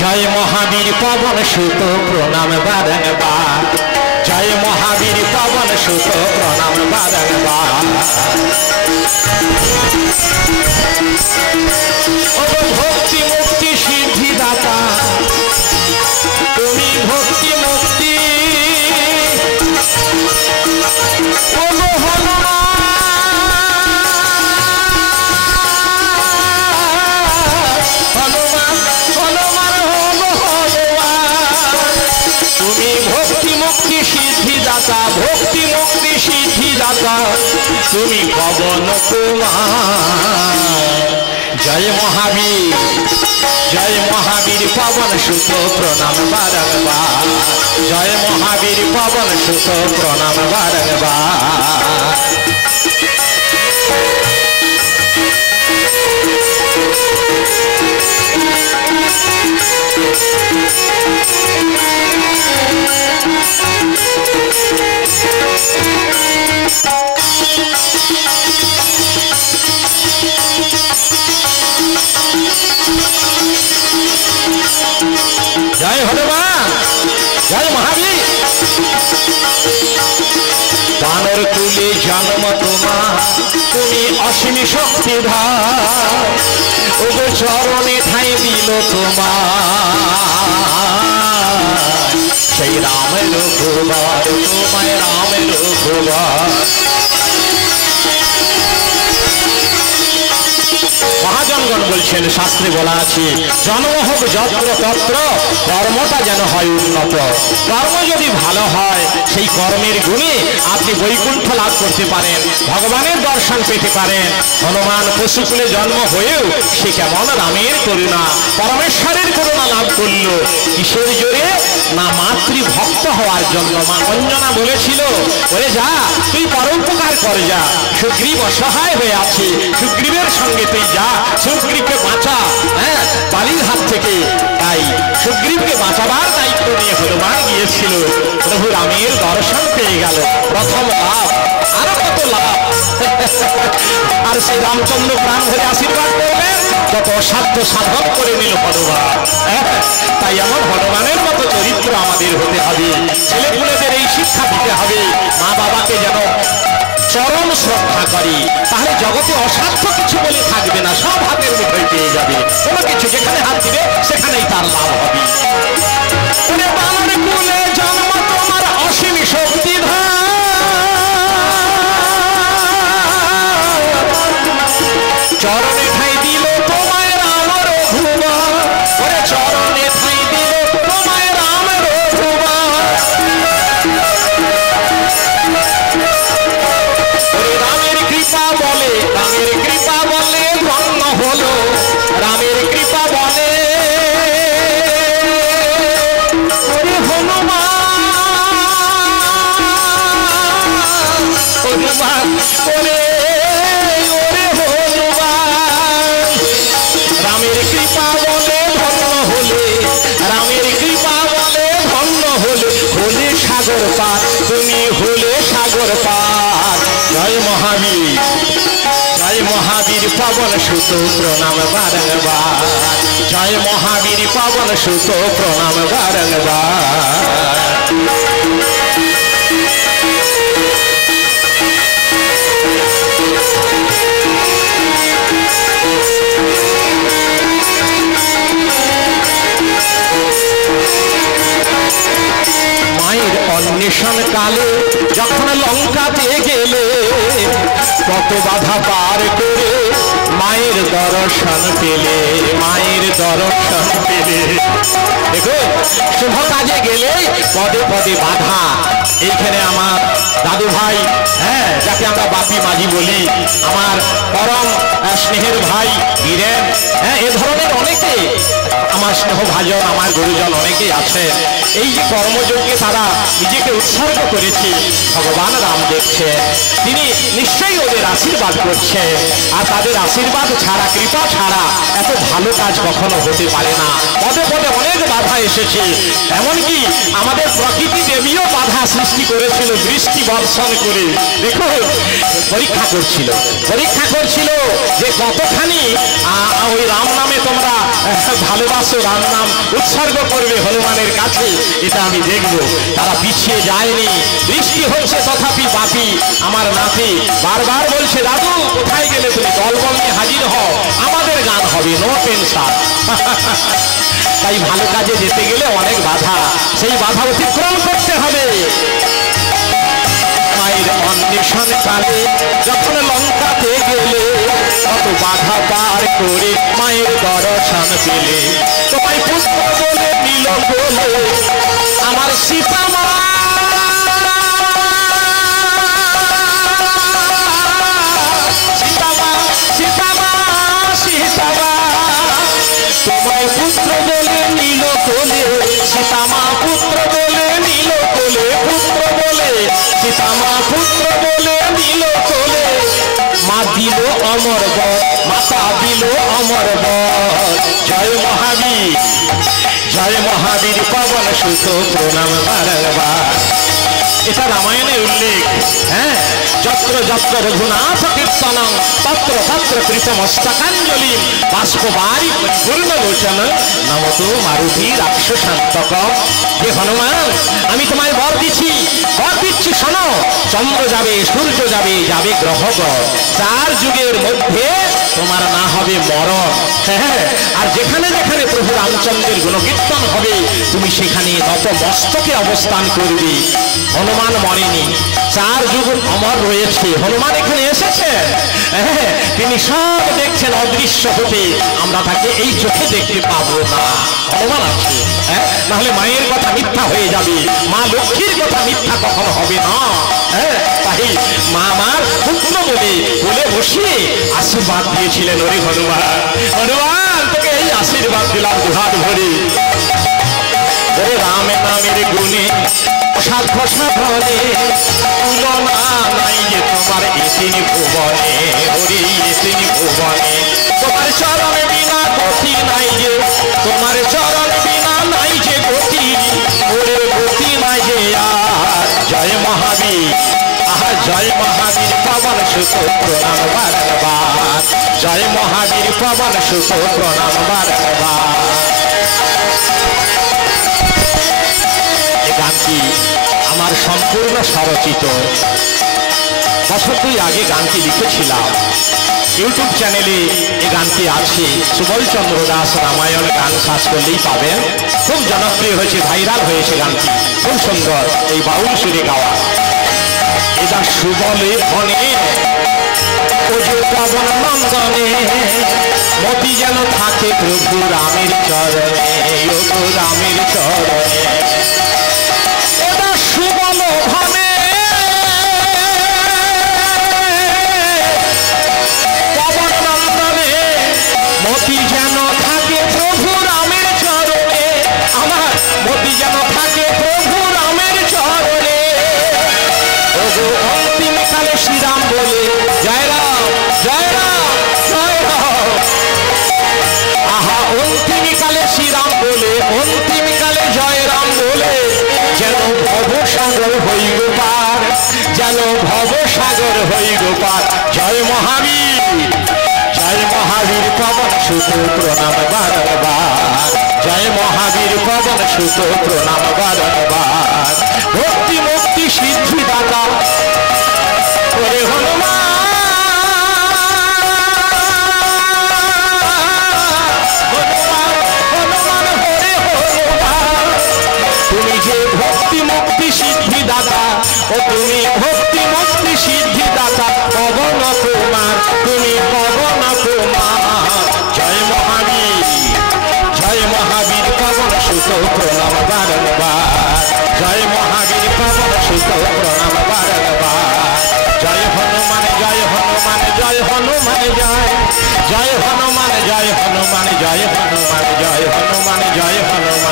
জয় মহাবীর পবন সুত প্রণাম বারংবার, জয় মহাবীর পবন সুত প্রণাম বারংবার। ভক্তি মুক্তি সিদ্ধি দাতা তুমি, ভক্তি মুক্তি সিদ্ধিদাতা, ভক্তি মুক্তি সিদ্ধিদাতা তুমি পবন কুমার। জয় মহাবীর, জয় মহাবীর পবন সুত প্রণাম বারংবার, জয় মহাবীর পবন সুত প্রণাম বারংবার। জয় হনুমান, জয় মহাবীর। বানর কুলে জন্ম তোমার, তুমি অসীম শক্তিধর, ওগো চরণে ঠাঁই দিল তোমার সেই রাম রঘুবর, তোমায় রাম রঘুবর। মহাজনগণ বলছেন, শাস্ত্রে বলা আছে জন্ম হোক যত্র তত্র, কর্মটা যেন হয় উন্নত। কর্ম যদি ভালো হয় সেই কর্মের গুণে আপনি বৈকুণ্ঠ লাভ করতে পারেন, ভগবানের দর্শন পেতে পারেন। হনুমান পশুকুলে জন্ম হয়েও সে কেমন রামের করুণা, পরমেশ্বরের করুণা লাভ করল। কিসের জোরে? না মাতৃভক্ত হওয়ার জন্য। মা অঞ্জনা বলেছিল, ওরে যা তুই পরোপকার করে যা, সুগ্রীব অসহায় হয়ে আছে, সুগ্রীবের সঙ্গে তুই যা, সুগ্রীবকে বাঁচা, হ্যাঁ বালির হাত থেকে। তাই সুগ্রীবকে বাঁচাবার দায়িত্ব নিয়ে হনুমান গিয়েছিল। প্রভু রামের দর্শন পেয়ে গেল, প্রথম লাভ। আরো কত লাভ! আর সেই রামচন্দ্র প্রাণ ধরে আশীর্বাদ করলেন, যত সাধ্য সাধন করে নিল হনুমান। তাই এমন হনুমানের মতো চরিত্র আমাদের হতে হবে। ছেলেপুলেদের এই শিক্ষা দিতে হবে, মা বাবাকে যেন চরম শ্রদ্ধা করি, তাহলে জগতে অসাধ্য কিছু বলে থাকবে না, সব হাতের মুঠোয় পেয়ে যাবে। কোনো কিছু যেখানে হাত দিবে সেখানেই তার লাভ হবে। বানর কুলে জন্ম তোমার অসীম শক্তিধর, চরণে ঠাঁই দিল তোমায় রাম রঘুবর, ওরে চরণে ঠাঁই দিল তোমায় রাম রঘুবর। রামের কৃপা বলে, রামের কৃপা বলে ধন্য হলো, রামের কৃপা বলে হনুমান, ওরে ওরে হনুমান। রামের কৃপা বলে ধন্য হলে, রামের কৃপা বলে ধন্য হলে, হলে সাগর পার, তুমি হলে সাগর পার। জয় মহাবীর, জয় মহাবীর পবন সুত প্রণাম বারংবার, জয় মহাবীর পবন সুত প্রণাম বারংবার। মায়ের অন্বেষণ কালে যখন লঙ্কাতে গেলে, কত বাধা পার করে মায়ের দর্শন পেলে, মায়ের দর্শন পেলে। দেখো শুভ কাজে গেলে পদে পদে বাধা। এইখানে আমার দাদু ভাই, হ্যাঁ যাকে আমরা বাপি মাঝি বলি, আমার পরম স্নেহের ভাই বীরেন, হ্যাঁ এ ধরনের অনেকে আমার স্নেহভাজন, আমার গুরুজন অনেকেই আছেন। এই যে কর্মযোগ্যে তারা নিজেকে উৎসর্গ করেছে, ভগবান রাম দেখছেন, তিনি নিশ্চয়ই ওদের আশীর্বাদ করছেন। আর তাদের আশীর্বাদ ছাড়া, কৃপা ছাড়া এত ভালো কাজ কখনো হতে পারে না। পদে পদে অনেক বাধা এসেছে, এমনকি আমাদের প্রকৃতি দেবীও বাধা সৃষ্টি করেছিল বৃষ্টি বর্ষণ করে। দেখো পরীক্ষা করছিল, পরীক্ষা করছিল যে কতখানি ওই রাম নামে তোমরা ভালোবাসো, রাম নাম উৎসর্গ করবে হনুমানের কাছে, এটা আমি দেখব। তারা পিছিয়ে যায়নি, বৃষ্টি হচ্ছে তথাপি বাপি আমার নাতি বারবার বলছে, দাদু কোথায় গেলে তুমি, দলবল নিয়ে হাজির হও, আমাদের গান হবে, নো টেনশন। তাই ভালো কাজে যেতে গেলে অনেক বাধা, সেই বাধা অতিক্রম করতে হবে। মায়ের অন্বেষণ কালে যখন লঙ্কাতে গেলে, কত বাধা পার করে মায়ের দর্শন পেলে, তোমায় পুত্র বলে নিল বলে আমার সীতা মা। তোমায় পুত্র বলে নিল কোলে, সীতামা পুত্র বলে নিল কোলে, পুত্র বলে সীতামা পুত্র বলে নিল কোলে। মা দিল অমর বর, মাতা দিল অমর বর। জয় মহাবীর, জয় মহাবীর পবন সুত প্রণাম বারবার। এটা রামায়ণে উল্লেখ। হ্যাঁ, যত্র যত্র রঘুনাথ কীর্তনম তত্র তত্র কৃতমস্তকাঞ্জলি বাষ্পবারি পরিপূর্ণ লোচন নমতো মারুতি রাক্ষসান্তক। হে হনুমান, আমি তোমায় বর দিচ্ছি, বর দিচ্ছি, শোনো। চন্দ্র যাবে, সূর্য যাবে, যাবে গ্রহগণ, 4 যুগের মধ্যে তোমার না হবে মরণ। হ্যাঁ, আর যেখানে যেখানে প্রভু রামচন্দ্রের গুণকীর্তন হবে, তুমি সেখানে নত মস্তকে অবস্থান করবে। হনুমান মরেনি, 4 যুগ অমর রয়েছে। হনুমান এখানে এসেছেন, তিনি সব দেখছেন অদৃশ্য হতে, আমরা তাকে এই চোখে দেখতে পাবো না। হনুমান আছে, নাহলে মায়ের কথা মিথ্যা হয়ে যাবে, মা লক্ষ্মীর কথা মিথ্যা কখনো হবে না। তাই মা আমার পুত্র বলে বলে বসিয়ে আশীর্বাদ দিয়েছিলেন। ওরে হনুমান, হনুমান তোকে এই আশীর্বাদ দিলাম দুহাত ভরে। ওরে রাম নামের গুণে সাধ্য সাধনে তুলনা নাই যে তোমার এতিন ভুবনে। ওরে এতিন ভুবনে তোমার চরণ বিনা গতি নাই যে, তোমার চরণ বিনা নাই যে গতি, ওরে গতি নাই যে আর। জয় মহাবীর, আহা জয় মহাবীর পবন সুত প্রণাম বারবার। জয় মহাবীর পবন সুত প্রণাম বারবার। এই গানটি আমার সম্পূর্ণ স্বরচিত। বছর 2 আগে গানটি লিখেছিলাম, ইউটিউব চ্যানেলে এই গানটি আছে, সুবল চন্দ্র দাস রামায়ণ গান সার্চ করলেই পাবেন। খুব জনপ্রিয় হয়েছে, ভাইরাল হয়েছে গানটি, খুব সুন্দর এই বাউল সুরে গাওয়া। এটা সুবলে বনে ও যে পবন নন্দনে, মতি যেন থাকে প্রভু রামের চরণে, ও রামের চরণে। এটা সুবল বনে পবন নন্দনে, মতি যেন থাকে প্রভু রামের চরণে, আমার মতি যেন থাকে প্রভু রামের চরণে। অন্তিম কালে শ্রীরাম বলে জয় রাম, জয় রাম, জয় রাম। আহা অন্তিম কালে শ্রীরাম বলে, অন্তিম কালে জয় রাম বলে, যেন ভবসাগর হইল পার, যেন ভবসাগর হইল পার। জয় মহাবীর, জয় মহাবীর পবন সুত প্রণাম বারবার। জয় মহাবীর পবন সুত প্রণাম বারবার। ভক্তি মুক্তি সিদ্ধি দাতা ওরে হনুমান, হনুমান হনুমান হরে হনুমান। তুমি যে ভক্তি মুক্তি সিদ্ধি দাতা, ও তুমি ভক্তি মুক্তি সিদ্ধি দাতা, পবন কুমার তুমি পবন কুমার। জয় মহাবীর, জয় মহাবীর পবন সুত প্রণাম বারবার। জয় মহাবীর পবন সুত প্রণাম বারবার। জয় হনুমান, জয় হনুমান, জয় হনুমান, জয় জয় হনুমান, জয় হনুমান, জয় হনুমান, জয় হনুমান, জয় হনুমান।